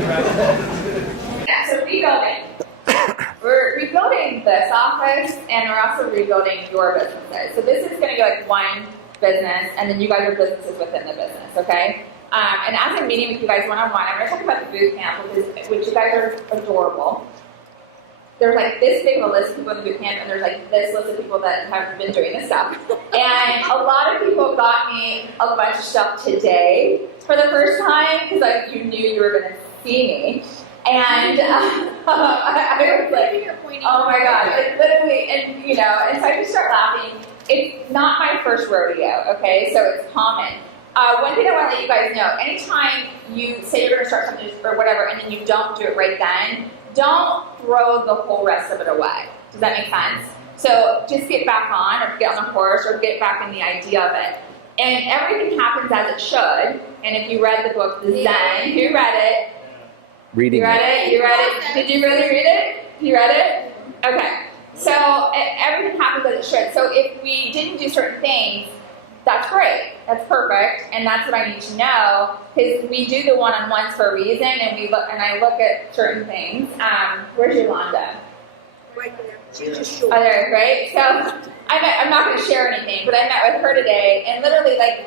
Yeah, so rebuilding. We're rebuilding this office, and we're also rebuilding your businesses. So this is going to go like one business, and then you guys are businesses within the business, okay? And as I'm meeting with you guys one-on-one, I'm going to talk about the boot camp, which you guys are adorable. There's like this big of a list of people in the boot camp, and there's like this list of people that have been doing this stuff. And a lot of people got me a bunch of stuff today for the first time, because like you knew you were going to see me. And I was like, oh my God, like literally, and you know, and so I just start laughing. It's not my first rodeo, okay, so it's common. One thing I want to let you guys know, anytime you say you're going to start something or whatever, and then you don't do it right then, don't throw the whole rest of it away. Does that make sense? So just get back on, or get on the horse, or get back in the idea of it. And everything happens as it should. And if you read the book, The Zen, who read it? Reading. You read it? You read it? Did you really read it? You read it? Okay. So everything happens as it should. So if we didn't do certain things, that's great. That's perfect, and that's what I need to know, because we do the one-on-ones for a reason, and I look at certain things. Where's Yolanda? Right there. She just showed. Oh, there, right? So I'm not going to share anything, but I met with her today, and literally, like,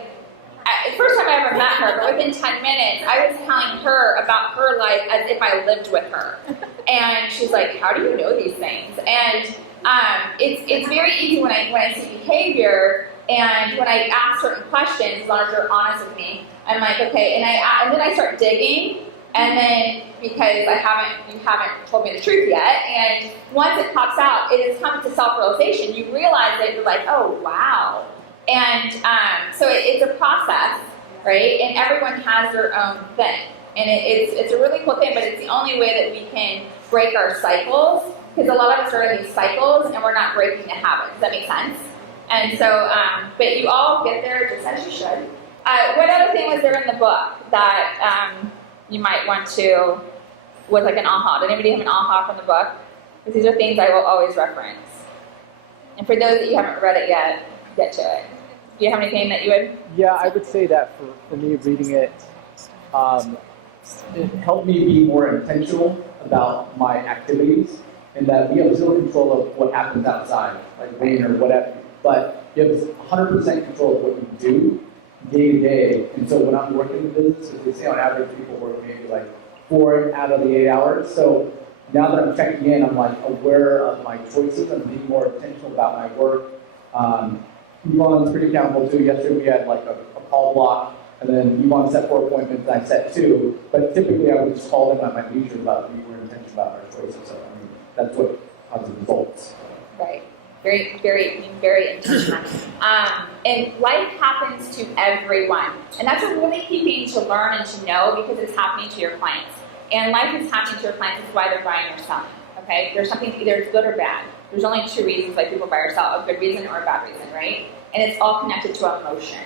the first time I ever met her, but within 10 minutes, I was telling her about her life as if I lived with her. And she's like, how do you know these things? And it's very easy when I see behavior, and when I ask certain questions, as long as you're honest with me, I'm like, okay, and then I start digging, and then because you haven't told me the truth yet, and once it pops out, it is coming to self-realization. You realize that you're like, oh, wow. And so it's a process, right? And everyone has their own thing. And it's a really cool thing, but it's the only way that we can break our cycles, because a lot of us are in these cycles and we're not breaking the habit. Does that make sense? And so, but you all get there just as you should. What other thing was there in the book that you might want to, was like an aha? Did anybody have an aha from the book? Because these are things I will always reference. And for those that you haven't read it yet, get to it. Do you have anything that you would? Yeah, I would say that for me, reading it helped me be more intentional about my activities, and that we have zero control of what happens outside, like rain or whatever. But you have 100% control of what you do day to day. And so when I'm working in business, as they say on average, people work maybe like 4 out of the 8 hours. So now that I'm checking in, I'm like aware of my choices and being more intentional about my work. Yvonne's pretty accountable too. Yesterday we had like a call block, and then Yvonne set 4 appointments, and I set 2. But typically I would just call them at my leisure about being more intentional about our choices. So I mean, that's what has the results. Right. Very, very, very intentional. And life happens to everyone. And that's a really key thing to learn and to know, because it's happening to your clients. And life is happening to your clients. That's why they're buying or selling. Okay? There's something, either it's good or bad. There's only 2 reasons why people buy or sell, a good reason or a bad reason, right? And it's all connected to emotion.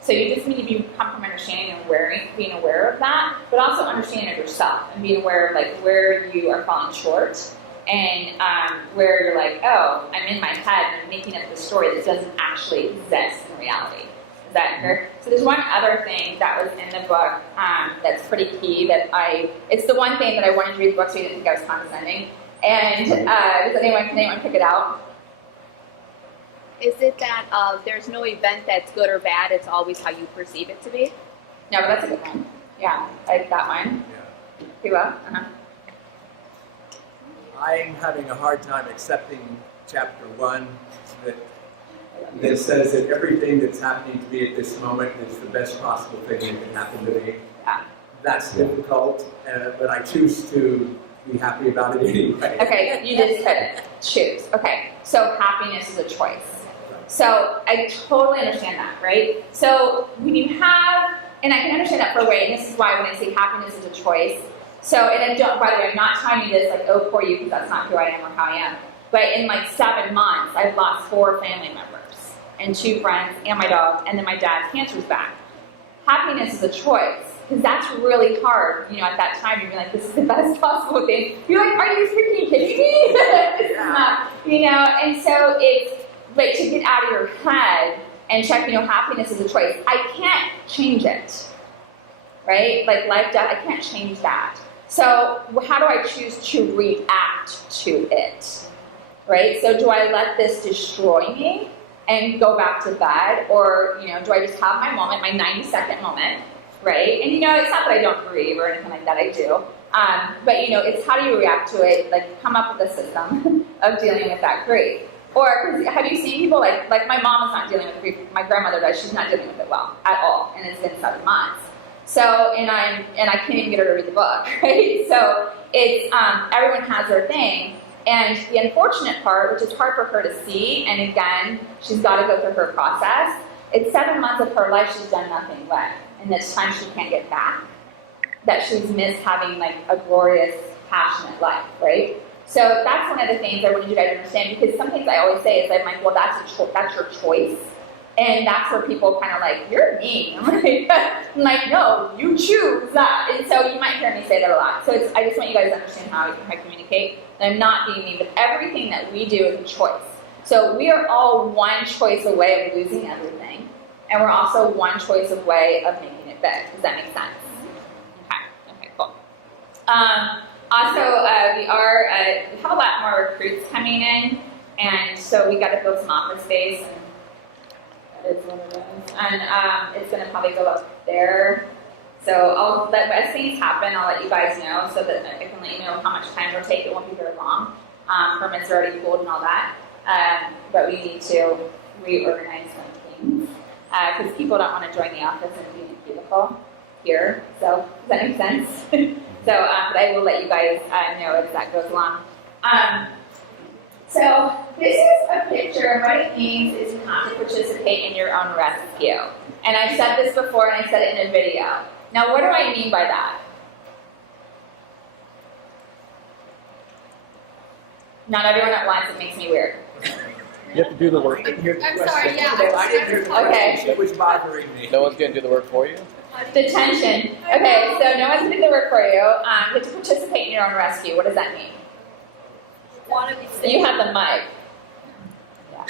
So you just need to come from understanding and being aware of that, but also understanding of yourself and being aware of like where you are falling short, and where you're like, oh, I'm in my head and I'm making up this story that doesn't actually exist in reality. Is that clear? So there's one other thing that was in the book that's pretty key it's the one thing that I wanted to read the book so you didn't think I was condescending. And can anyone pick it out? Is it that there's no event that's good or bad, it's always how you perceive it to be? No, but that's a good one. Yeah, I like that one. Yeah. Pretty well? Uh-huh. I'm having a hard time accepting chapter 1 that says that everything that's happening to me at this moment is the best possible thing that can happen to me. Yeah. That's difficult, but I choose to be happy about it anyway. Okay, you just said choose. Okay, so happiness is a choice. So I totally understand that, right? So when you have, and I can understand that for a way, and this is why when I say happiness is a choice, so, and I don't, by the way, I'm not telling you this like, oh, poor you, because that's not who I am or how I am. But in like 7 months, I've lost 4 family members, and 2 friends, and my dog, and then my dad's cancer's back. Happiness is a choice, because that's really hard. You know, at that time, you're like, this is the best possible thing. You're like, are you freaking kidding me? This is not, you know, and so it's, but to get out of your head and check, you know, happiness is a choice. I can't change it, right? Like life, death, I can't change that. So how do I choose to react to it, right? So do I let this destroy me and go back to bed, or do I just have my moment, my 90-second moment, right? And it's not that I don't grieve or anything like that, I do. But it's how do you react to it? Like, come up with a system of dealing with that grief. Or have you seen people like my mom is not dealing with grief. My grandmother does. She's not dealing with it well at all, and it's been 7 months. So and I can't even get her to read the book, right? So it's everyone has their thing. And the unfortunate part, which is hard for her to see, and again, she's got to go through her process, it's 7 months of her life she's done nothing with. And this time she can't get back. That she's missed having like a glorious, passionate life, right? So that's one of the things I wanted you guys to understand, because some things I always say is I'm like, well, that's your choice. And that's where people kind of like, you're mean. I'm like, no, you choose that. And so you might hear me say that a lot. So I just want you guys to understand how I communicate. And I'm not being mean, but everything that we do is a choice. So we are all one choice away of losing everything. And we're also one choice away of making it big. Does that make sense? Okay, cool. Also, we have a lot more recruits coming in. And so we got to build some office space. And it's one of those. And it's going to probably go up there. So as things happen, I'll let you guys know so that I can let you know how much time it'll take. It won't be very long. Permits are already pulled and all that. But we need to reorganize some things. Because people don't want to join the office and be in a cubicle here. So does that make sense? But I will let you guys know as that goes along. So this is a picture, and what it means is you have to participate in your own rescue. And I've said this before, and I said it in a video. Now, what do I mean by that? Not everyone at once, it makes me weird. You have to do the work. I didn't hear the I'm question. sorry, yeah. I didn't hear the Okay. question. It was bothering me. No one's going to do the work for you? Detention. Okay, so no one's going to do the work for you. You have to participate in your own rescue. What does that mean? Want to be So you have the mic. Yeah.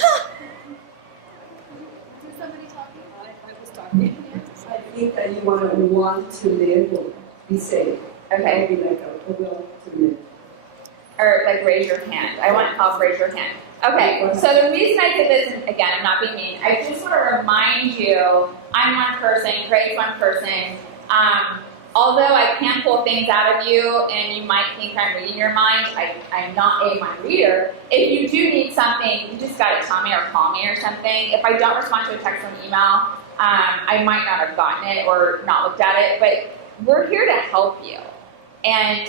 Is somebody talking? I was talking. I think that you want to live or be safe. Okay. Be like a will to live. Or like raise your hand. I want help, raise your hand. Okay, so the reason I did this, and again, I'm not being mean, I just want to remind you, I'm one person, Greg's one person. Although I can pull things out of you, and you might think I'm reading your mind, I'm not a mind reader. If you do need something, you just got to tell me or call me or something. If I don't respond to a text or an email, I might not have gotten it or not looked at it, but we're here to help you. And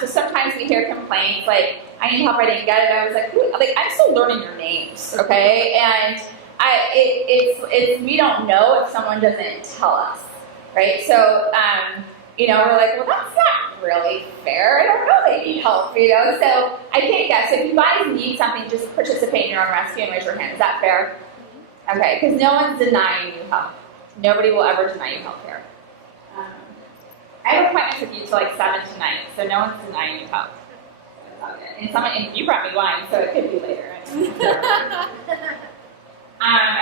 so sometimes we hear complaints like, I need help, I didn't get it. I was like, I'm still learning your names, okay? And it's we don't know if someone doesn't tell us, right? So, we're like, well, that's not really fair. I don't know they need help, So I can't guess. If you guys need something, just participate in your own rescue and raise your hand. Is that fair? Okay, because no one's denying you help. Nobody will ever deny you help here. I have appointments with you till like 7 tonight, so no one's denying you help. And you brought me wine, so it could be later.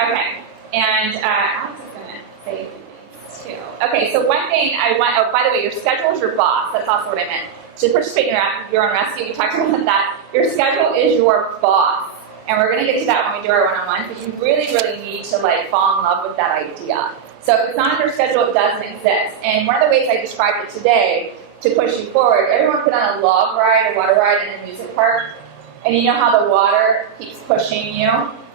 Okay, and Alex is going to say things too. Okay, so one thing by the way, your schedule is your boss. That's also what I meant. To participate in your own rescue, we talked about that. Your schedule is your boss. And we're going to get to that when we do our one-on-one, but you really, really need to fall in love with that idea. So if it's not on your schedule, it doesn't exist. And one of the ways I described it today to push you forward, everyone put on a log ride, a water ride in an amusement park, and you know how the water keeps pushing you,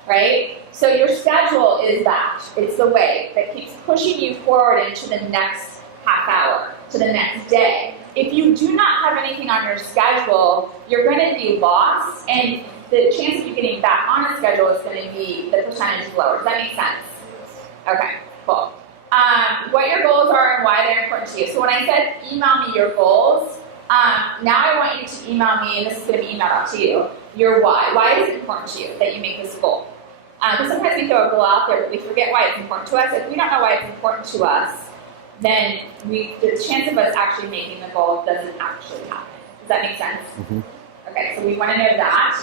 right? So your schedule is that. It's the way that keeps pushing you forward into the next half hour, to the next day. If you do not have anything on your schedule, you're going to be lost, and the chance of you getting back on a schedule is going to be, the percentage is lower. Does that make sense? Okay, cool. What your goals are and why they're important to you. So when I said email me your goals, now I want you to email me, and this is going to be emailed out to you, your why. Why is it important to you that you make this goal? Because sometimes we throw a goal out there, but we forget why it's important to us. If we don't know why it's important to us, then the chance of us actually making the goal doesn't actually happen. Does that make sense? Mm-hmm. Okay, so we want to know that.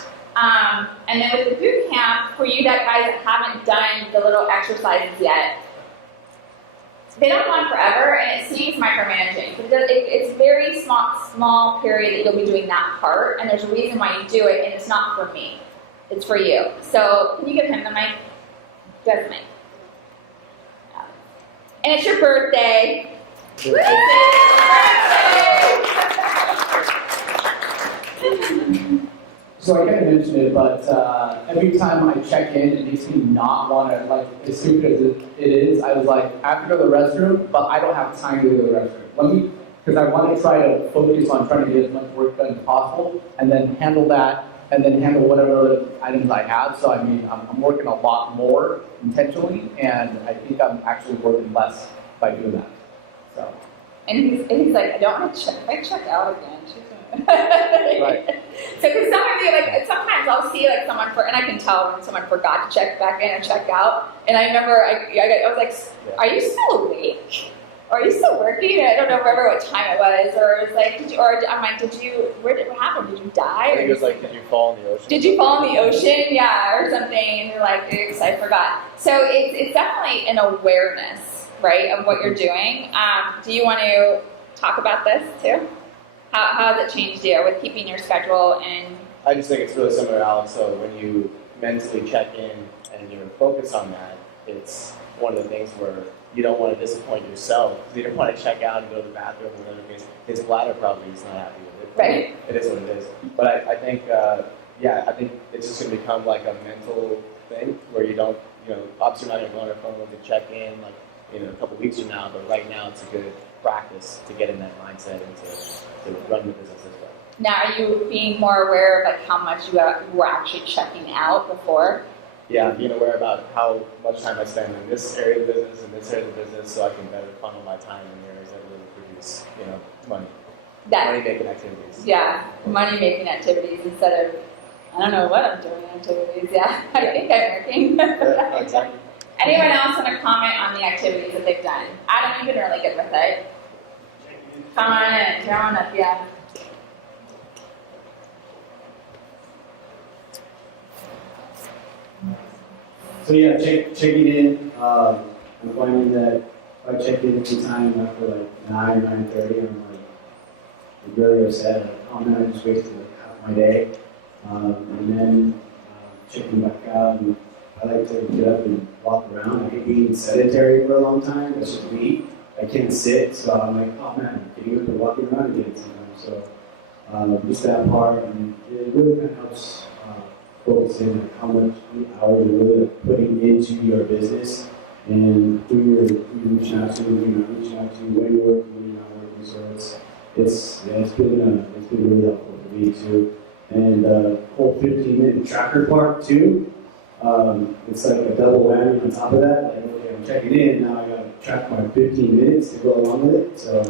And then with the boot camp, for you guys that haven't done the little exercises yet, they don't go on forever, and it seems micromanaging. But it's very small period that you'll be doing that part, and there's a reason why you do it, and it's not for me. It's for you. So can you give him the mic? Give the mic. And it's your birthday. Woo! So I kind of mentioned it, but every time I check in, it makes me not want to, like, as stupid as it is, I was like, I have to go to the restroom, but I don't have time to go to the restroom. Because I want to try to focus on trying to get as much work done as possible, and then handle that, and then handle whatever other items I have. So I mean, I'm working a lot more intentionally, and I think I'm actually working less by doing that. So. And he's like, I don't want to check out again. Right. So, because some of you, like, sometimes I'll see, like, someone and I can tell when someone forgot to check back in or check out. And I remember, I was like, are you still awake? Or are you still working? And I don't remember what time it was. Or it was like, I'm like, what happened? Did you die? I think it was like, did you fall in the ocean? Did you fall in the ocean? Yeah, or something. And you're like, oops, I forgot. So it's definitely an awareness, right, of what you're doing. Do you want to talk about this too? How has it changed you with keeping your schedule? And I just think it's really similar, Alex. So when you mentally check in and you're focused on that, it's one of the things where you don't want to disappoint yourself. You don't want to check out and go to the bathroom and whatever it is. His bladder probably is not happy with it. Right. It is what it is. But I think, I think it's just going to become like a mental thing where you don't, obviously you're not going to go on your phone to check in like, a couple weeks from now, but right now it's a good practice to get in that mindset and to run the business this way. now, are you being more aware of, like, how much you were actually checking out before? Yeah, being aware about how much time I spend in this area of the business and this area of the business, so I can better funnel my time in areas that really produce, money. Money-making activities. Yeah, money-making activities instead of, I don't know what I'm doing activities. Yeah, I think I'm working. Yeah, exactly. Anyone else want to comment on the activities that they've done? Adam, you've been really good with it. Come on in, come on up, yeah. So yeah, checking in. I'm finding that if I check in every time after like 9 or 9:30, I'm like really upset. Like, oh man, I just wasted like half my day. And then checking back out. And I like to get up and walk around. I hate being sedentary for a long time. That's just me. I can't sit, so I'm like, oh man, I'm getting up and walking around again sometimes. So just that part, and it really kind of helps. Focusing on how much hours you're really putting into your business and who you're reaching out to, who you're not reaching out to, when you're working, when you're not working. So it's been really helpful for me too. And the whole 15-minute tracker part too. It's like a double whammy on top of that. Like, okay, I'm checking in, now I gotta track my 15 minutes to go along with it. So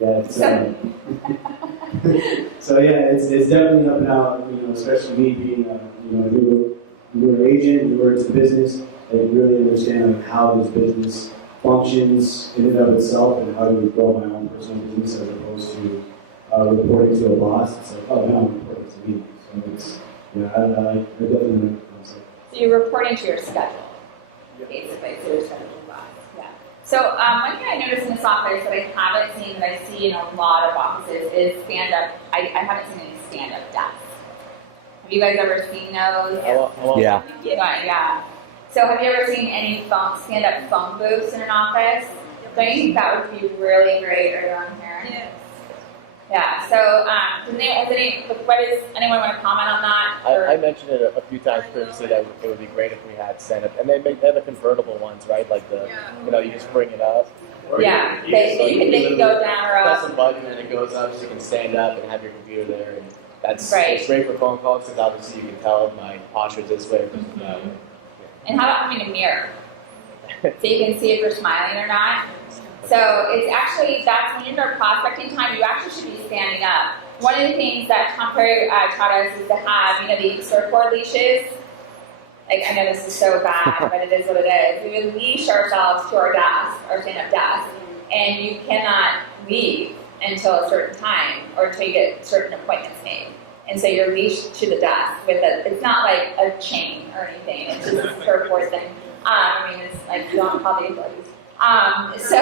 yeah, it's so yeah, it's definitely helping out. Especially me being a newer agent, newer to the business. I really understand like how this business functions in and of itself, and how to grow my own personal business as opposed to reporting to a boss. It's like, oh no, I'm reporting to me. So it's I definitely like the concept. So you're reporting to your schedule, basically, so your schedule boss. Yeah. So one thing I noticed in this office that I haven't seen, that I see in a lot of offices, is stand-up. I haven't seen any stand-up desks. Have you guys ever seen those? Yeah. Yeah. So have you ever seen any stand-up phone booths in an office? Don't you think that would be really great right around here? Yes. Yeah. So does anyone want to comment on that? I mentioned it a few times previously that it would be great if we had stand-up, and they have the convertible ones, right? Like you just bring it up. Or Yeah, you they can go down or press up. a button and it goes up, so you can stand up and have your computer there. And that's Right. it's great for phone calls because obviously you can tell if my posture is this way or that way. And how about having a mirror? So you can see if you're smiling or not. So it's actually, that's when you're in prospecting time, you actually should be standing up. One of the things that Tom Perry taught us is to have, the surfboard leashes. Like, I know this is so bad, but it is what it is. We would leash ourselves to our desk, our stand-up desk, and you cannot leave until a certain time or until you get certain appointments made. And so you're leashed to the desk it's not like a chain or anything, it's just a surfboard thing. It's like, you don't probably So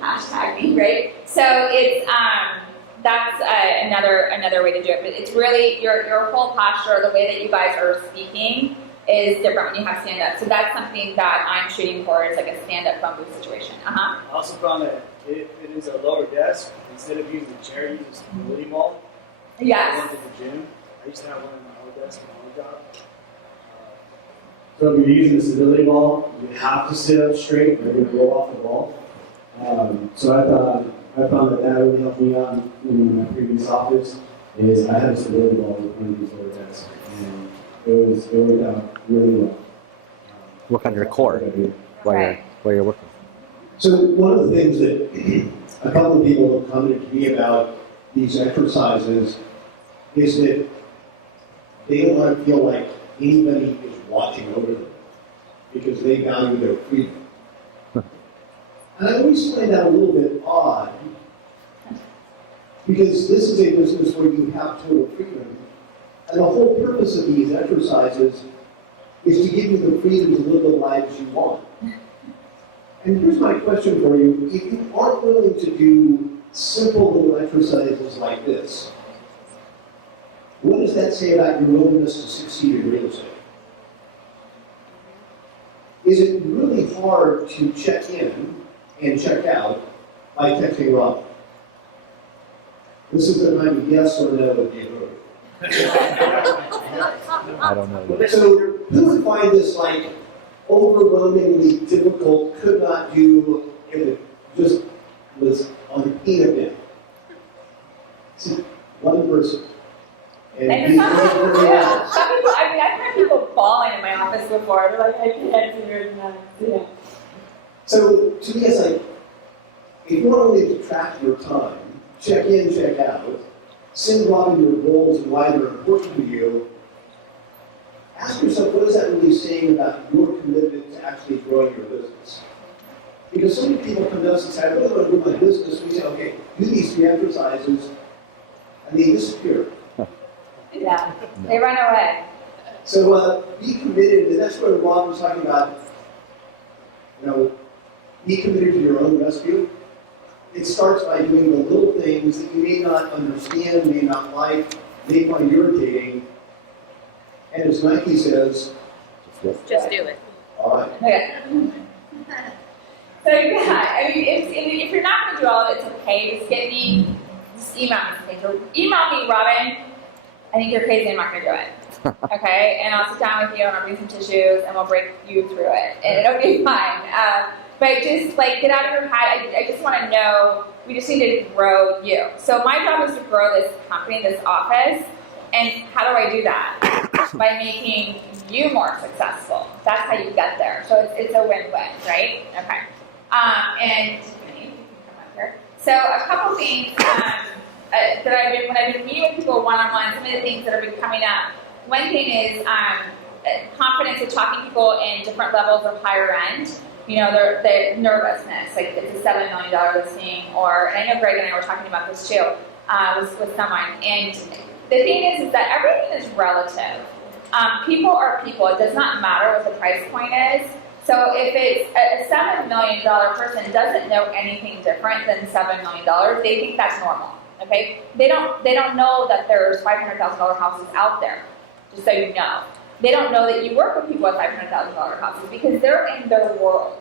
hashtag me, right? So it's that's another way to do it. But it's really your whole posture, the way that you guys are speaking, is different when you have stand up. So that's something that I'm shooting for, is like a stand up phone booth situation. I also found that it is a lower desk. Instead of using a chair, use a stability ball. Yes. I went to the gym. I used to have one in my old desk in my old job. So if you're using the stability ball, you have to sit up straight. You're going to roll off the wall. So I found that really helped me out in my previous office. Is I had a stability ball with one of these lower desks, and it worked out really well. Work on your core while you're working. So one of the things that a couple of people have commented to me about these exercises is that they don't want to feel like anybody is watching over them because they value their freedom. And I always find that a little bit odd because this is a business where you have total freedom. And the whole purpose of these exercises is to give you the freedom to live the lives you want. And here's my question for you. If you aren't willing to do simple little exercises like this, what does that say about your willingness to succeed in real estate? Is it really hard to check in and check out by texting Rob? This is the time to yes or no with the approach. I don't know. So who would find this like overwhelmingly difficult, could not do if it just was on a peanut bin? See, one person. And some people do. Some people, I mean, I've heard people bawling in my office before. They're like, I can't do it now. Yeah. So to me, it's like, if you want to track your time, check in, check out, send Robin your goals and why they're important to you, ask yourself, what is that really saying about your commitment to actually growing your business? Because so many people come to us and say, I really want to grow my business. We say, okay, do these 3 exercises, and they disappear. Yeah, they run away. So be committed, and that's what Rob was talking about. Be committed to your own rescue. It starts by doing the little things that you may not understand, may not like, may find irritating. And as Nike says, Just do it. all right. Okay. So yeah, I mean, if you're not going to do all of it, it's okay. Just email me something. So email me, Robin. I think you're crazy. I'm not going to do it. Okay, and I'll sit down with you and I'll bring some tissues and we'll break you through it, and it'll be fine. But just like get out of your head. I just want to know. We just need to grow you. So my job is to grow this company, this office. And how do I do that? By making you more successful. That's how you get there. So it's a win-win, right? Okay. And you can come up here. So a couple things when I've been meeting with people one-on-one, some of the things that have been coming up. One thing is confidence of talking to people in different levels of higher end. You know, the nervousness, like it's a $7 million listing, and I know Greg and I were talking about this too, with someone. And the thing is that everything is relative. People are people. It does not matter what the price point is. So if it's a $7 million person doesn't know anything different than $7 million, they think that's normal. Okay? They don't know that there's $500,000 houses out there. Just so you know. They don't know that you work with people with $500,000 houses because they're in their world.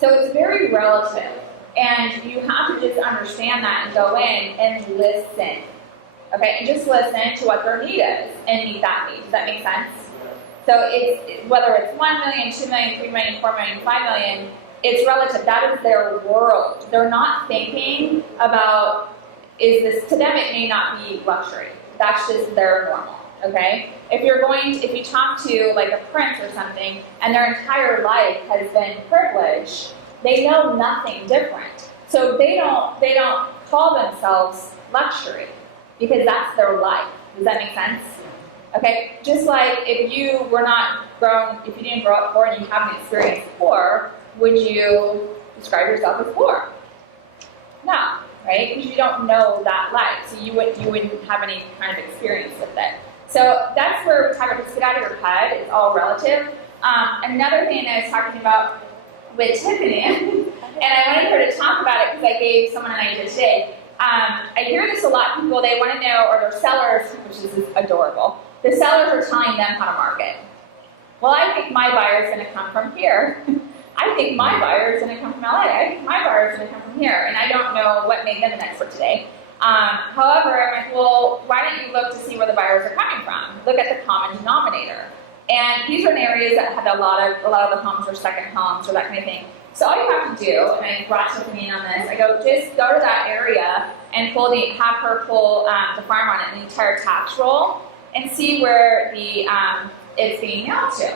So it's very relative. And you have to just understand that and go in and listen. Okay? And just listen to what their need is and meet that need. Does that make sense? So it's whether it's 1 million, 2 million, 3 million, 4 million, 5 million, it's relative. That is their world. They're not thinking about, to them it may not be luxury. That's just their normal. Okay? If you talk to like a prince or something, and their entire life has been privilege, they know nothing different. So they don't call themselves luxury because that's their life. Does that make sense? Okay? Just like if you didn't grow up poor and you haven't experienced poor, would you describe yourself as poor? No, right? Because you don't know that life, so you wouldn't have any kind of experience with it. So that's where we talk about just get out of your head. It's all relative. Another thing I was talking about with Tiffany, and I wanted her to talk about it because I gave someone an idea today. I hear this a lot. People, they want to know, or their sellers, which is adorable, the sellers are telling them how to market. Well, I think my buyer is going to come from here. I think my buyer is going to come from LA. I think my buyer is going to come from here. And I don't know what made them an expert today. However, I'm like, well, why don't you look to see where the buyers are coming from? Look at the common denominator. And these are in areas that have a lot of the homes are second homes or that kind of thing. So all you have to do, and I brought Tiffany in on this, I go, just go to that area and have her pull the farm on it, the entire tax roll, and see where the it's being mailed to.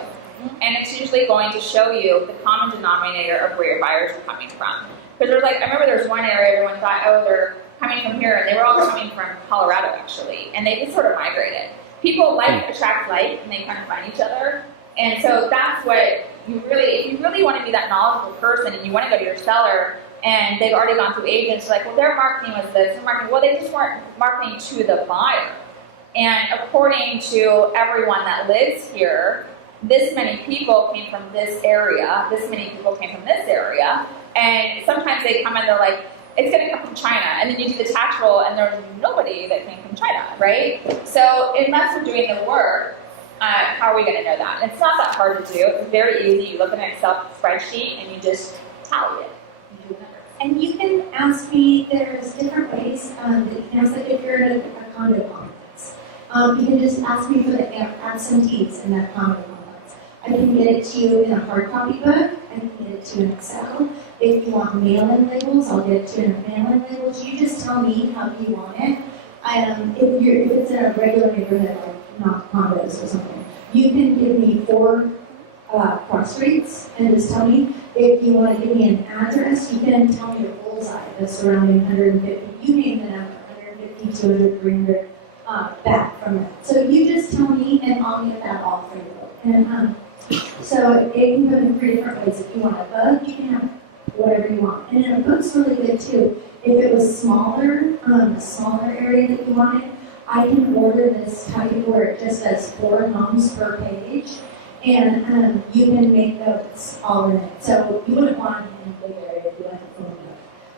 And it's usually going to show you the common denominator of where your buyers are coming from. Because there's I remember there's one area everyone thought, oh, they're coming from here, and they were all coming from Colorado actually, and they just sort of migrated. People attract like, and they kind of find each other. And so that's what you really, if you really want to be that knowledgeable person and you want to go to your seller and they've already gone through agents, like, well, their marketing was this, their marketing, well, they just weren't marketing to the buyer. And according to everyone that lives here, this many people came from this area, this many people came from this area, and sometimes they come and they're like, it's going to come from China, and then you do the tax roll and there's nobody that came from China, right? So unless we're doing the work, how are we going to know that? And it's not that hard to do. It's very easy. You look at an Excel spreadsheet and you just tally it. You do the numbers. And you can ask me, there's different ways that you can ask, like if you're in a condo complex. You can just ask me for the absentees in that condo complex. I can get it to you in a hard copy book. I can get it to you in Excel. If you want mail-in labels, I'll get it to you in mail-in labels. You just tell me how you want it. If it's in a regular neighborhood, like not condos or something, you can give me 4 cross streets and just tell me. If you want to give me an address, you can tell me your bullseye, the surrounding 150. You name the number, 150, 200, 300, back from that. So you just tell me, and I'll get that all for you. And so it can come in 3 different ways. If you want a book, you can have whatever you want. And then a book's really good too. If it was smaller, a smaller area that you wanted, I can order this type where it just says 4 homes per page, and you can make notes all in it. So you wouldn't want it in a big area if you want a phone book.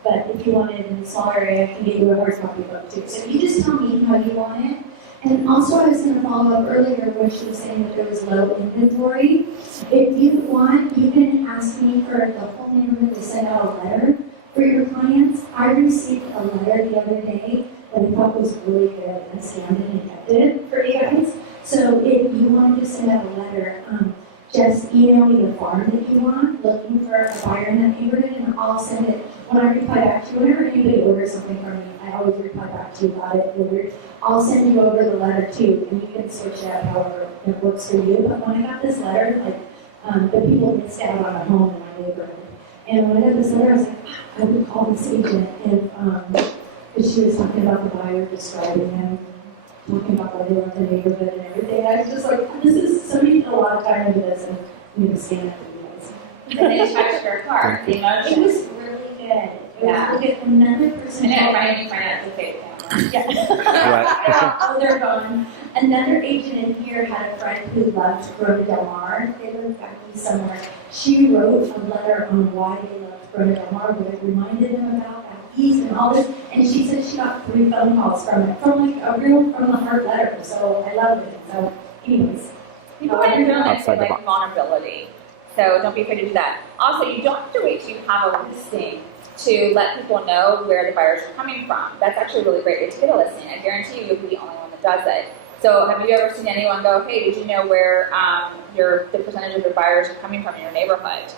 But if you want it in a smaller area, I can get you a hard copy book too. So you just tell me how you want it. And also, I was going to follow up earlier where she was saying that there was low inventory. If you want, you can ask me for the whole neighborhood to send out a letter for your clients. I received a letter the other day that I thought was really good, and I scanned it and kept it for you guys. So if you wanted to send out a letter, just email me the farm that you want, looking for a buyer in that neighborhood, and I'll send it. When I reply back to you, whenever anybody orders something from me, I always reply back to you about it. I'll send you over the letter too, and you can switch it out however it works for you. But when I got this letter, the people missed out on a home in my neighborhood. And when I got this letter, I was like, I would call this agent if she was talking about the buyer, describing him, talking about why they left the neighborhood and everything. I was just like, somebody put a lot of time into this, and I'm going to stand up for you guys. And they touched your heart, the emotion. It was really good. Yeah. Look at another person. And then you find out it's a fake camera. Yeah. Oh, they're gone. Another agent in here had a friend who left Corona Del Mar. They live back east somewhere. She wrote a letter on why they left Corona Del Mar, where it reminded them about back east and all this. And she said she got 3 phone calls from it, from a real from the heart letter. So I love it. So, anyways. People want to feel like vulnerability. So don't be afraid to do that. Also, you don't have to wait till you have a listing to let people know where the buyers are coming from. That's actually a really great way to get a listing. I guarantee you, you'll be the only one that does it. So have you ever seen anyone go, hey, did you know where the percentage of your buyers are coming from in your neighborhood?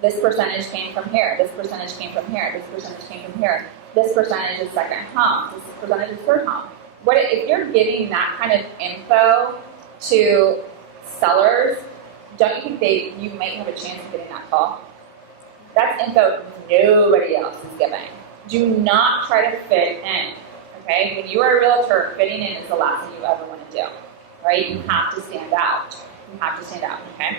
This percentage came from here. This percentage came from here. This percentage came from here. This percentage is second home. This percentage is third home. If you're giving that kind of info to sellers, don't you think you might have a chance of getting that call? That's info nobody else is giving. Do not try to fit in, okay? When you are a realtor, fitting in is the last thing you ever want to do, right? You have to stand out. You have to stand out, okay?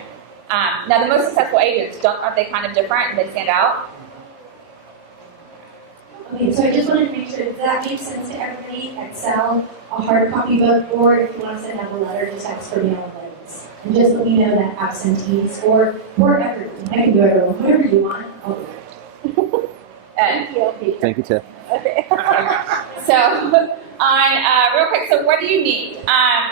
Now, the most successful agents, aren't they kind of different and they stand out? Okay, so I just wanted to make sure that makes sense to everybody. Excel, a hard copy book, or if you want to send out a letter, just ask for mail letters. And just let me know that absentees or everyone, I can do everyone, whatever you want, I'll do it. Thank you. Thank you, Tiff. Okay. So, real quick, so what do you need?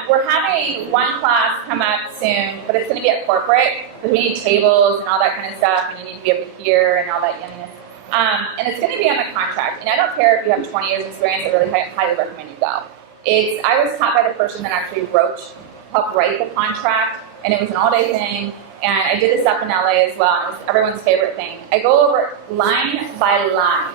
We're having one class come up soon, but it's going to be at corporate because we need tables and all that kind of stuff, and you need to be able to hear and all that yumminess. And it's going to be on the contract. And I don't care if you have 20 years experience, I really highly recommend you go. I was taught by the person that actually helped write the contract, and it was an all-day thing. And I did this up in LA as well, and it was everyone's favorite thing. I go over line by line,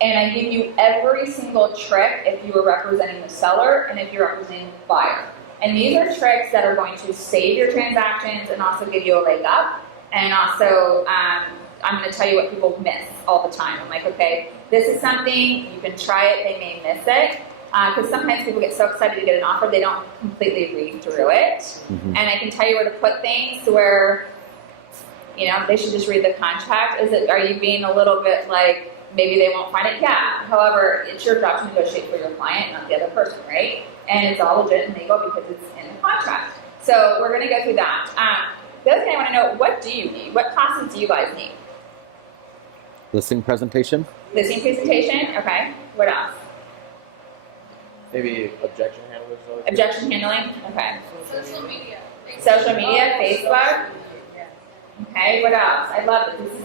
and I give you every single trick if you are representing the seller and if you're representing the buyer. And these are tricks that are going to save your transactions and also give you a leg up. And also, I'm going to tell you what people miss all the time. I'm like, okay, this is something, you can try it, they may miss it. Because sometimes people get so excited to get an offer, they don't completely read through it. Mm-hmm. And I can tell you where to put things to where, they should just read the contract. Are you being a little bit like, maybe they won't find it? Yeah. However, it's your job to negotiate for your client, not the other person, right? And it's all legit and legal because it's in the contract. So we're going to go through that. The other thing I want to know, what do you need? What classes do you guys need? Listing presentation? Listing presentation? Okay. What else? Maybe objection handlers. Objection handling? Okay. Social media. Social media, Facebook. Okay, what else? I love it. This is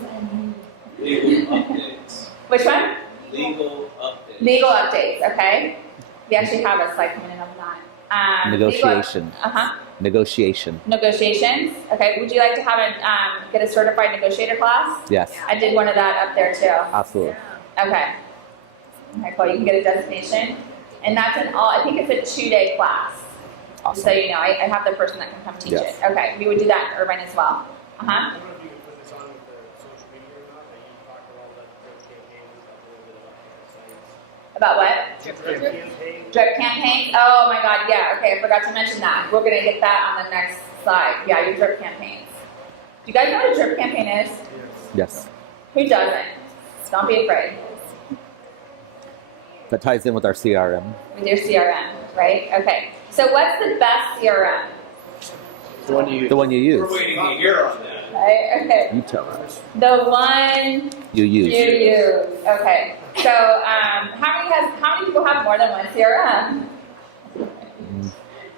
Legal updates. which one? Legal updates. Legal updates, okay. We actually have a slide coming in on that. Negotiation. Uh-huh. Negotiation. Negotiations. Okay. Would you like to have get a certified negotiator class? Yes. I did one of that up there too. Absolutely. Okay. Okay, cool. You can get a designation. And that's I think it's a 2-day class. Awesome. So you know, I have the person that can come teach Yes. it. Okay, we would do that in Irvine as well. Uh-huh. I don't know if you can put this on with the social media or not, but you talked a lot about drip campaigns, a little bit About about what? drip campaigns. Drip campaigns? Oh my God, yeah. Okay, I forgot to mention that. We're gonna get that on the next slide. Yeah, your drip campaigns. Do you guys know what a drip campaign is? Yes. Who doesn't? Don't be afraid. That ties in with our CRM. With your CRM, right? Okay. So what's the best CRM? The one you. The one you use. We're waiting to hear on that. Right? Okay. You tell us. The one You use. you use. Okay. So how many people have more than one CRM?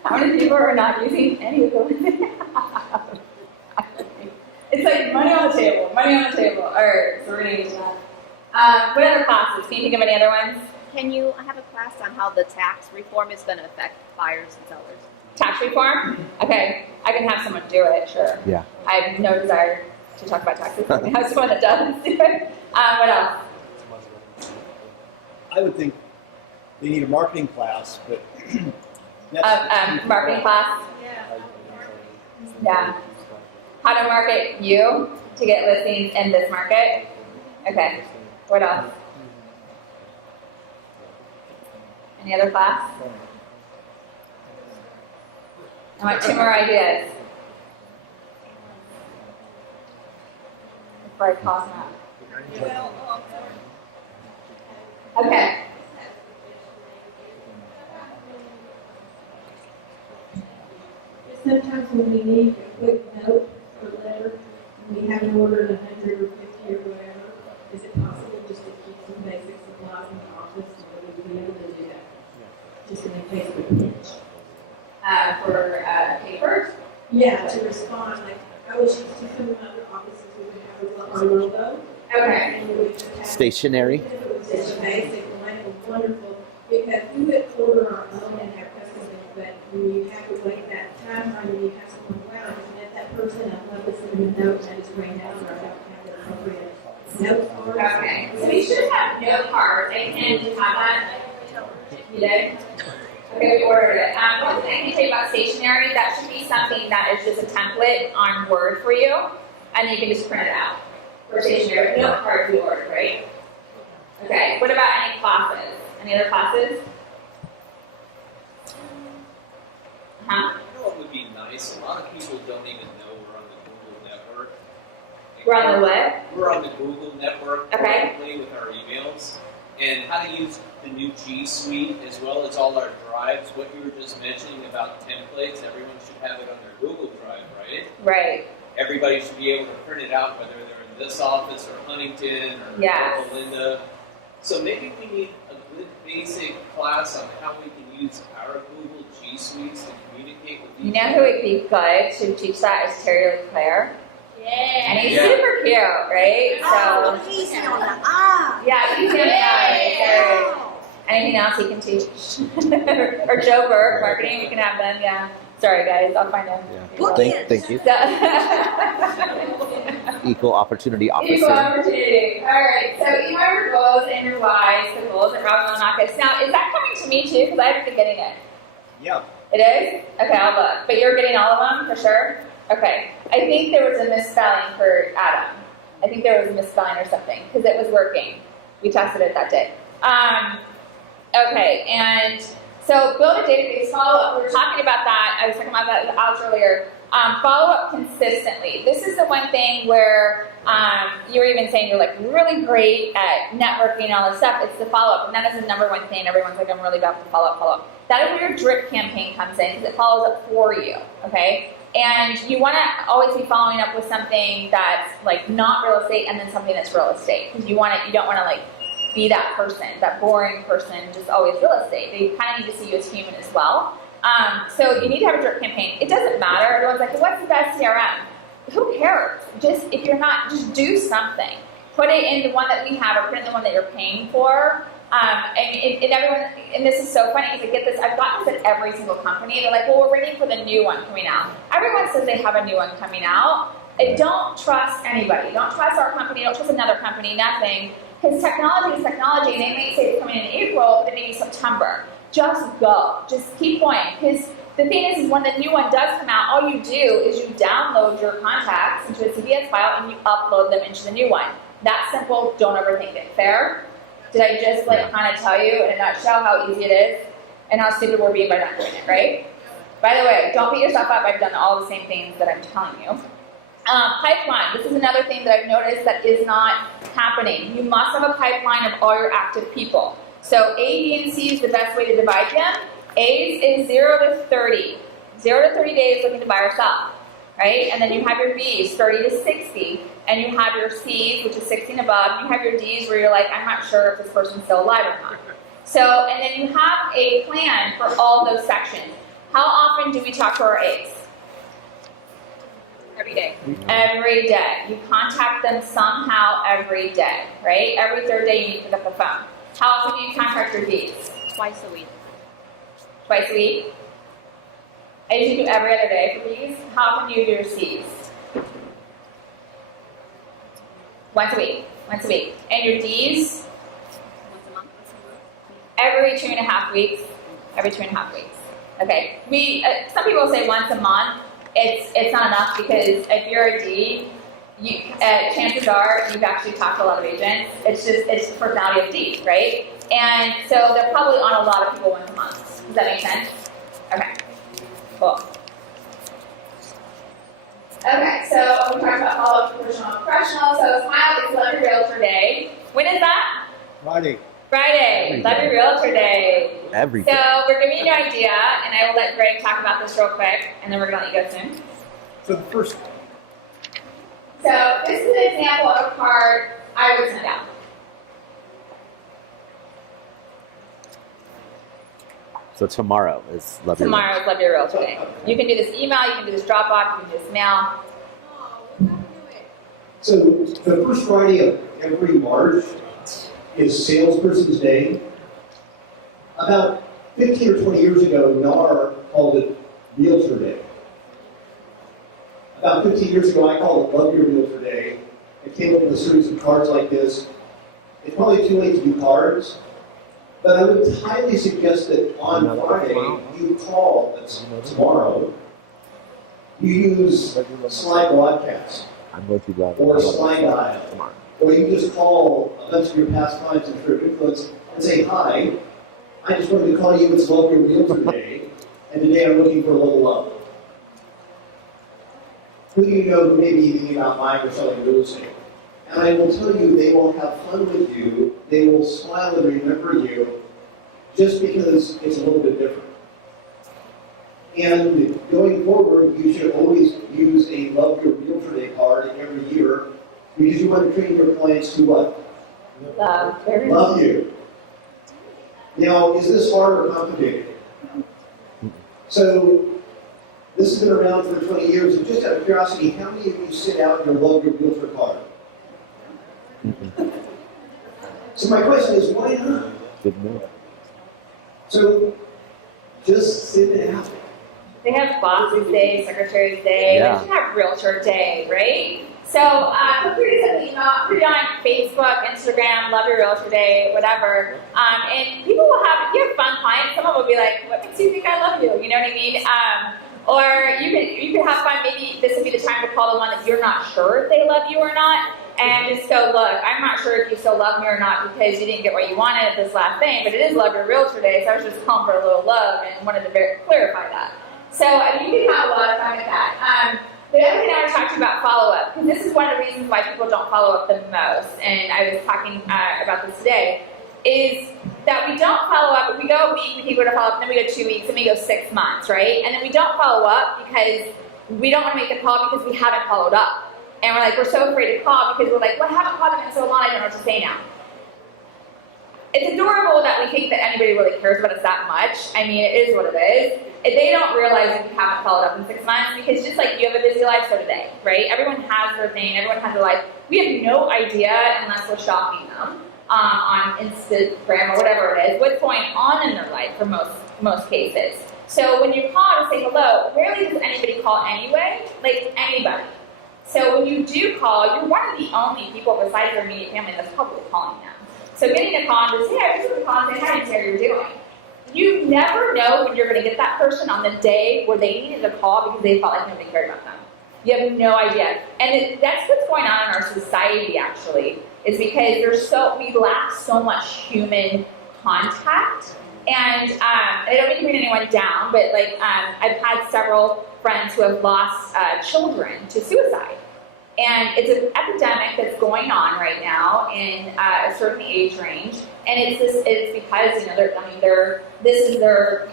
How many people are not using any of them? It's like money on the table. Money on the table. All right. So we're gonna use that. What other classes? Can you think of any other ones? I have a class on how the tax reform is going to affect buyers and sellers. Tax reform? Okay, I can have someone do it, sure. Yeah. I have no desire to talk about tax reform. I have someone that does do it. What else? I would think they need a marketing class, but Marketing class? Yeah. How to market you to get listings in this market? Okay. What else? Any other class? I want 2 more ideas. Before I call them out. Okay. Sometimes when we need a quick note or letter, and we haven't ordered 100 or 50 or whatever, is it possible just to keep some basic supplies in the office to where we be able to do that? Just in case of a pinch. For papers? Yeah, to respond, like, I was used to some other offices we would have our logo. Okay. And we would just have. Stationary. It was just basic, and that was wonderful, because we would order our own and have customers, but when you have to wait that time, or you have someone around, and let that person, I love to send them a note, and I just ran down, or I don't have the appropriate note cards. Okay. So we should have note cards. I can have that. You did? Okay, we ordered it. One thing I can tell you about stationery, that should be something that is just a template on Word for you, and then you can just print it out. For stationery, note cards we ordered, right? Okay, what about any classes? Any other classes? Uh-huh. You know what would be nice? A lot of people don't even know we're on the Google network. We're on the what? We're on the Google network Okay. currently with our emails. and how to use the new G Suite as well as all our drives. What you were just mentioning about templates, everyone should have it on their Google Drive, right? Right. Everybody should be able to print it out, whether they're in this office or Huntington or Yes. Belinda. So maybe we need a good basic class on how we can use our Google G Suites to communicate with each You know other. who would be good to teach that is Terry LeClaire. And he's Yeah. super cute, right? So easy on the eye. yeah, he's gonna know. Anything else he can teach? Or Joe Burke, marketing, we can have them, yeah. Sorry guys, I'll find him. Yeah. Thank you. Equal opportunity officer. Equal opportunity. All right. So you have your goals and your whys. The goals at Rob Milonakis. Now, is that coming to me too? Because I haven't been getting it. Yeah. It is? Okay, I'll look. But you're getting all of them for sure? Okay. I think there was a misspelling for Adam. I think there was a misspelling or something because it was working. We tested it that day. Okay, and so build a database, follow up. We were talking about that. I was talking about that with Alex earlier. Follow up consistently. This is the one thing where you were even saying you're like really great at networking and all this stuff. It's the follow up, and that is the number one thing. Everyone's like, I'm really bad at follow up. That is where your drip campaign comes in because it follows up for you. Okay, and you want to always be following up with something that's like not real estate, and then something that's real estate because you don't want to like be that person, that boring person, just always real estate. They kind of need to see you as human as well. So you need to have a drip campaign. It doesn't matter. Everyone's like, what's the best CRM? Who cares? Just if you're not, just do something. Put it in the one that we have, or put it in the one that you're paying for. And everyone, and this is so funny because I get this. I've gotten this at every single company. They're like, well, we're waiting for the new one coming out. Everyone says they have a new one coming out. And don't trust anybody. Don't trust our company. Don't trust another company. Nothing. Because technology is technology. They may say it's coming in April, but it may be September. Just go. Just keep going. Because the thing is when the new one does come out, all you do is you download your contacts into a CVS file and you upload them into the new one. That simple. Don't overthink it. Fair? Did I just kind of tell you in a nutshell how easy it is and how stupid we're being by not doing it, right? By the way, don't beat yourself up. I've done all the same things that I'm telling you. Pipeline. This is another thing that I've noticed that is not happening. You must have a pipeline of all your active people. So A, B, and C is the best way to divide them. A's is 0 to 30. 0 to 30 days looking to buy or sell, right? And then you have your B's, 30 to 60. And you have your C's, which is 60 and above. You have your D's where you're like, I'm not sure if this person's still alive or not. So, and then you have a plan for all those sections. How often do we talk to our A's? Every day. Every day. You contact them somehow every day, right? Every third day you need to pick up the phone. How often do you contact your D's? Twice a week. Twice a week? I usually do every other day for D's. How often do you do your C's? Once a week. Once a week. And your D's? Once a month. Every 2.5 weeks. Every 2.5 weeks. Okay. Some people say once a month. It's not enough because if you're a D, chances are you've actually talked to a lot of agents. It's the personality of D, right? And so they're probably on a lot of people once a month. Does that make sense? Okay. Cool. Okay, so we talked about follow-up professional. So Smile is Love Your Realtor Day. When is that? Friday. Friday. Love Your Realtor Day. Every So day. we're giving you an idea, and I will let Greg talk about this real quick, and then we're going to let you go soon. So the first, So this is an example of a card I would send out. So tomorrow is Love Your Tomorrow is Love Your Realtor Day. You can do this email, you can do this Dropbox, you can do this mail. So the first Friday of every March is Salesperson's Day. About 15 or 20 years ago, NAR called it Realtor Day. About 15 years ago, I called it Love Your Realtor Day. It came up with a series of cards like this. It's probably too late to do cards, but I would highly suggest that on Friday, you call, that's tomorrow, you use slide broadcast I'm with you, brother. or slide dial. Tomorrow. Or you just call a bunch of your past clients and sphere of influence and say, hi, I just wanted to call you, it's Love Your Realtor Day, and today I'm looking for a little love. Who do you know who may be thinking about buying or selling real estate? And I will tell you, they will have fun with you. they will smile and remember you just because it's a little bit different. And going forward, you should always use a Love Your Realtor Day card every year because you want to train your clients to what? Love you. Now, is this hard or complicated? So, this has been around for 20 years, and just out of curiosity, how many of you sent out your Love Your Realtor card? So my question is, why not? So, just send it out. They have Bosses Day, Secretary's Day. Yeah. They should have Realtor Day, right? So feel free to send an email, put it on Facebook, Instagram, Love Your Realtor Day, whatever. And people will have, if you have fun clients, someone will be like, what makes you think I love you? You know what I mean? Or you could have fun, maybe this would be the time to call the one that you're not sure if they love you or not. And just go, look, I'm not sure if you still love me or not because you didn't get what you wanted at this last thing, but it is Love Your Realtor Day, so I was just calling for a little love and wanted to clarify that. So you can have a lot of fun with that. The other thing I want to talk to you about follow-up, because this is one of the reasons why people don't follow up the most, and I was talking about this today, is that we don't follow up. If we go a week, we think we're going to follow up, then we go 2 weeks, then we go 6 months, right? And then we don't follow up because we don't want to make the call because we haven't followed up. And we're so afraid to call because we're like, well, I haven't called them in so long, I don't know what to say now. It's adorable that we think that anybody really cares about us that much. I mean, it is what it is. They don't realize that we haven't followed up in 6 months because just like you have a busy life, so do they, right? Everyone has their thing. Everyone has their life. We have no idea unless we're stalking them on Instagram or whatever it is, what's going on in their life for most cases. So when you call to say hello, rarely does anybody call anyway, like anybody. So when you do call, you're one of the only people besides their immediate family that's probably calling them. So getting a call and just, hey, I just want to call and say hi and see how you're doing. You never know when you're going to get that person on the day where they needed a call because they felt like nobody cared about them. You have no idea. And that's what's going on in our society, actually, is because we lack so much human contact. And I don't mean to bring anyone down, but I've had several friends who have lost children to suicide. And it's an epidemic that's going on right now in a certain age range, and it's because this is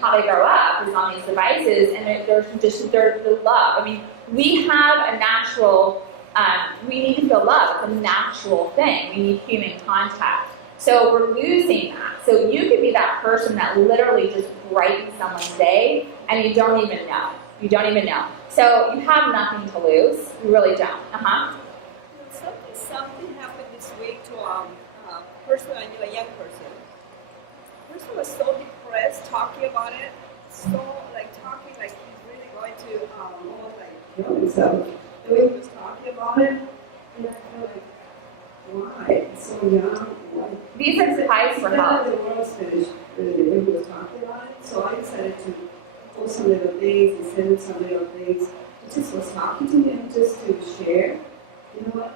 how they grow up is on these devices, and they're the love. I mean, we have a natural. We need to feel love. It's a natural thing. We need human contact. So we're losing that. So you could be that person that literally just brightens someone's day, and you don't even know. You don't even know. So you have nothing to lose. You really don't. Something happened this week to a person I knew, a young person. The person was so depressed talking about it, so talking like he's really going to almost kill himself. The way he was talking about it, and I feel like, why? It's so young. Why? These are supplies for help. The world's finished really the way he was talking about it, so I decided to post some little things and send him some little things. I just was talking to him just to share. You know what?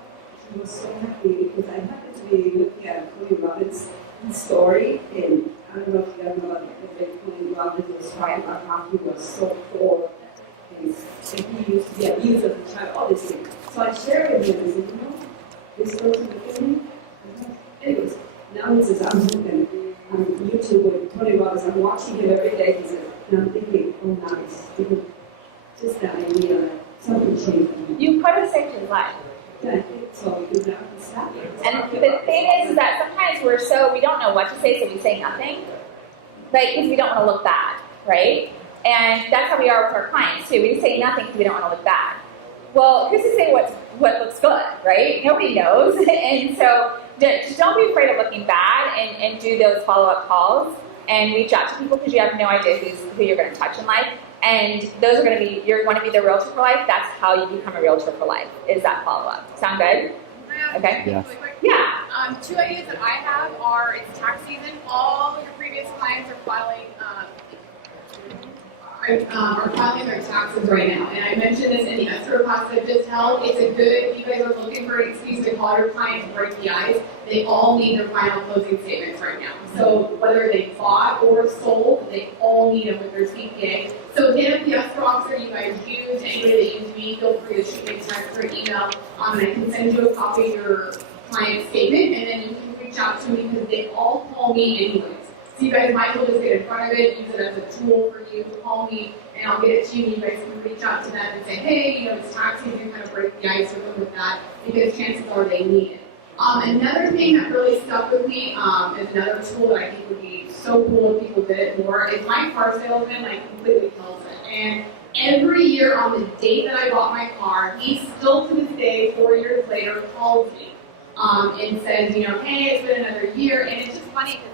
He was so happy because I happened to be looking at Tony Robbins' story, and I don't know if you guys know about Tony Robbins was crying about how he was so poor, and he used to be abused as a child, all these things. So I shared with him and said, this person with me. Anyways, now he says, I'm looking on YouTube with Tony Robbins. I'm watching him every day. He says, and I'm thinking, oh, nice. Because just that idea, something changed me. You put a saved his life. Yeah, I think so. Because now he's happy. And the thing is that sometimes we don't know what to say, so we say nothing. Because we don't want to look bad, right? And that's how we are with our clients, too. We just say nothing because we don't want to look bad. Well, who's to say what looks good, right? Nobody knows. And so just don't be afraid of looking bad and do those follow-up calls and reach out to people because you have no idea who you're going to touch in life. And those are going to be, you want to be the realtor for life, that's how you become a realtor for life, is that follow-up. Sound good? Okay? Yeah. Really quick. Yeah. 2 ideas that I have are, it's tax season, all your previous clients are filing their taxes right now. And I mentioned this in the escrow class that I just held. It's a good, you guys are looking for an excuse to call your clients and break the ice. They all need their final closing statements right now. So whether they bought or sold, they all need them with their CPA. So hit up the escrow officer you guys use, anybody that used me, feel free to shoot me a text or an email. And I can send you a copy of your client statement, and then you can reach reach out to me because they all call me anyways. So you guys might as well just get in front of it, use it as a tool for you to call me, and I'll get it to you, and you guys can reach out to them and say, hey, you know, it's tax season, kind of break the ice with them with that, because chances are they need it. Another thing that really stuck with me is another tool that I think would be so cool if people did it more, is my car salesman like completely kills it. And every year on the date that I bought my car, he still to this day, 4 years later, calls me and says, you know, hey, it's been another year. And it's just funny because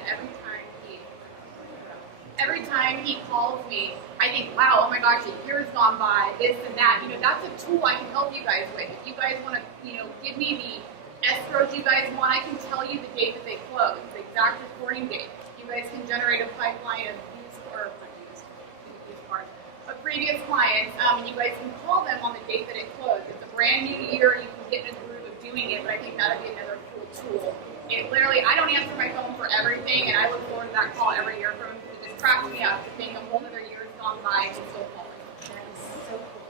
every time he calls me, I think, wow, oh my gosh, a year's gone by, this and that. You know, that's a tool I can help you guys with. If you guys want to, you know, give me the escrows you guys want, I can tell you the date that they close, the exact reporting date. You guys can generate a pipeline of previous clients, and you guys can call them on the date that it closed. It's a brand new year, you can get in the groove of doing it, but I think that would be another cool tool. It literally, I don't answer my phone for everything, and I look forward to that call every year from him. It just cracks me up to think a whole other year has gone by and he's still calling. That is so cool.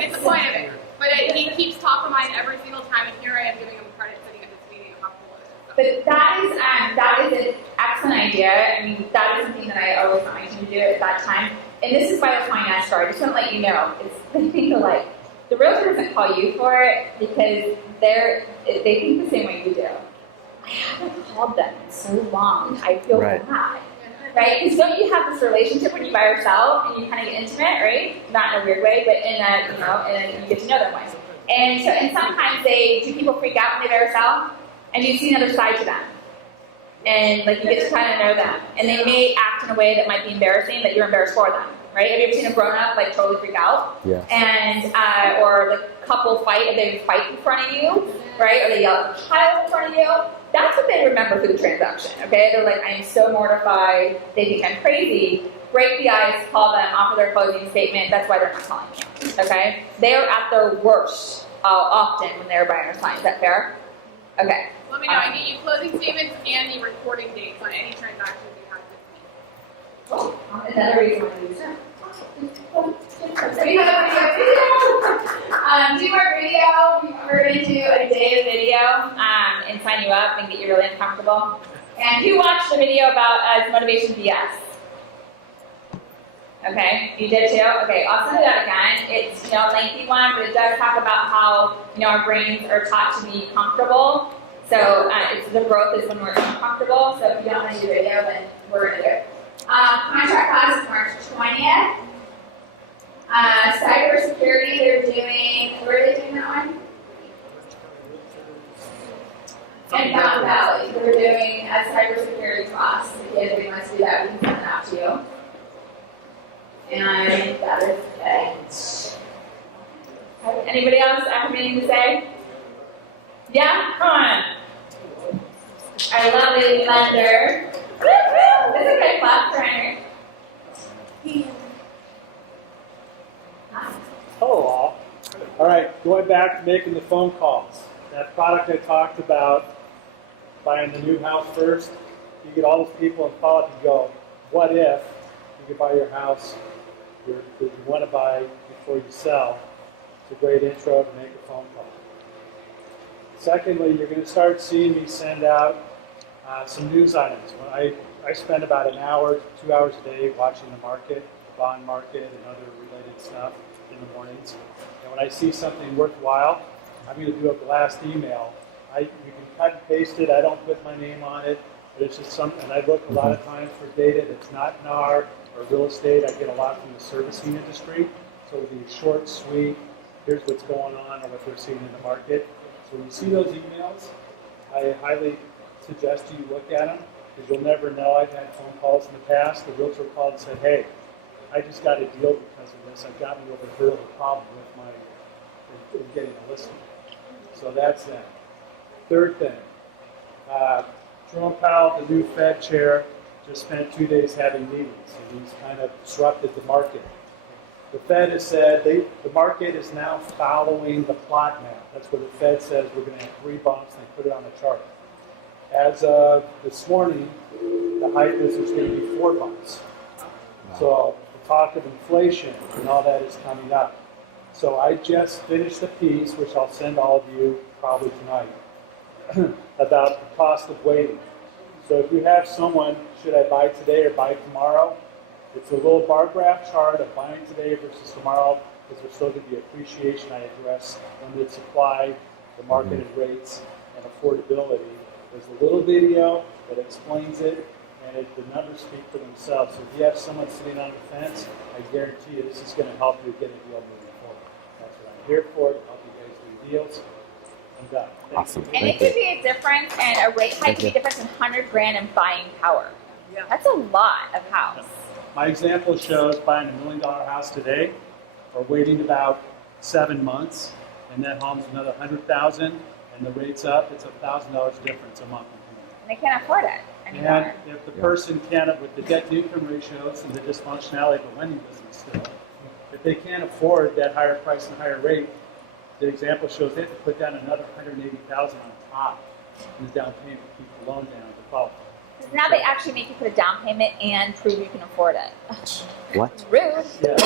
It's the point of it. But he keeps top of mind every single time, and here I am giving him credit sitting at this meeting of how cool it is. But that is an excellent idea. I mean, that is something that I always want my team to do at that time. And this is why the finance star, I just want to let you know, it's the thing of like, the realtor doesn't call you for it because they think the same way you do. I haven't called them in so long. I feel bad. Right? Because don't you have this relationship when you buy or sell and you kind of get intimate, right? Not in a weird way, but in a, you know, and you get to know them way. And so, and sometimes do people freak out when they buy or sell? And you see another side to them. And like you get to kind of know them. And they may act in a way that might be embarrassing, that you're embarrassed for them. Right? Have you ever seen a grown-up like totally freak out? Yeah. And or the couple fight, and they fight in front of you, right? Or they yell at the child in front of you. That's what they remember for the transaction. Okay? They're like, I am so mortified. They think I'm crazy. Break the ice, call them, offer their closing statement. That's why they're not calling you. Okay? They are at their worst often when they're buying or selling. Is that fair? Okay. Let me know. I need you closing statements and the recording dates on any transactions you have this week. Another reason why we use it. We have a video. Do our video. We're going to do a day of video and sign you up and get you really uncomfortable. And who watched the video about Motivation BS? Okay, you did too? Okay, I'll send it out again. It's, you know, a lengthy one, but it does talk about how, you know, our brains are taught to be comfortable. So the growth is when we're uncomfortable. So if you don't want to do video, then we're going to do it. Contract class is March 20th. Cybersecurity, they're doing, where are they doing that one? In Mountain Valley. They're doing a cybersecurity class. If anybody wants to do that, we can send it out to you. And that is it. Anybody else have anything to say? Yeah? Come on. Our lovely lender. This is a good clap for Henry. Hello all. All right, going back to making the phone calls. That product I talked about, buying the new house first, you get all those people and follow up and go, what if you could buy your house that you want to buy before you sell? It's a great intro to make a phone call. Secondly, you're going to start seeing me send out some news items. I spend about an hour, 2 hours a day watching the market, the bond market, and other related stuff in the mornings. And when I see something worthwhile, I'm going to do a blast email. You can cut and paste it. I don't put my name on it, but it's just something. I look a lot of times for data that's not NAR or real estate. I get a lot from the servicing industry. So it'll be short, sweet. Here's what's going on or what they're seeing in the market. So when you see those emails, I highly suggest you look at them because you'll never know. I've had phone calls in the past. The realtor called and said, hey, I just got a deal because of this. I've gotten over a hurdle problem with my getting a listing. So that's that. Third thing, Jerome Powell, the new Fed chair, just spent 2 days having meetings, and he's kind of disrupted the market. The Fed has said the market is now following the plot map. That's where the Fed says we're going to have 3 bumps, and they put it on the chart. As of this morning, the hype is there's going to be 4 bumps. So the talk of inflation and all that is coming up. So I just finished a piece, which I'll send all of you probably tonight, about the cost of waiting. So if you have someone, should I buy today or buy tomorrow? It's a little bar graph chart of buying today versus tomorrow, because there's still going to be appreciation. I address limited supply, the market and rates, and affordability. There's a little video that explains it, and the numbers speak for themselves. So if you have someone sitting on the fence, I guarantee you this is going to help you get a deal moving forward. That's what I'm here for, to help you guys do deals. I'm done. Awesome. And it could be a difference, and a rate hike could be a difference in 100 grand in buying power. That's a lot of house. My example shows buying $1 million house today, or waiting about 7 months, and that home's another $100,000, and the rate's up. It's $1,000 difference a month. And they can't afford it anymore. And if the person can't, with the debt-to-income ratios and the dysfunctionality of the lending business still, if they can't afford that higher price and higher rate, the example shows they have to put down another $180,000 on top in the down payment to keep the loan down to qualify. Because now they actually make you put a down payment and prove you can afford it. What? Rude. Yeah.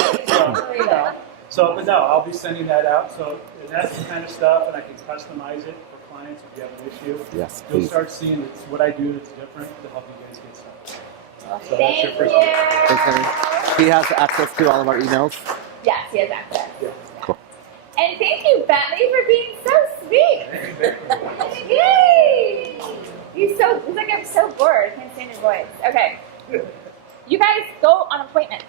But no, I'll be sending that out. So that's the kind of stuff, and I can customize it for clients if you have an issue. Yes, You'll please. start seeing it's what I do that's different to help you guys get started. So Thank that's your you. first Thanks, Henry. He has access to all of our emails. Yes, he has access. Yeah. Cool. And thank you, Bentley, for being so sweet. Yay! He's like, I'm so bored. I can't stand your voice. Okay. You guys go on appointments.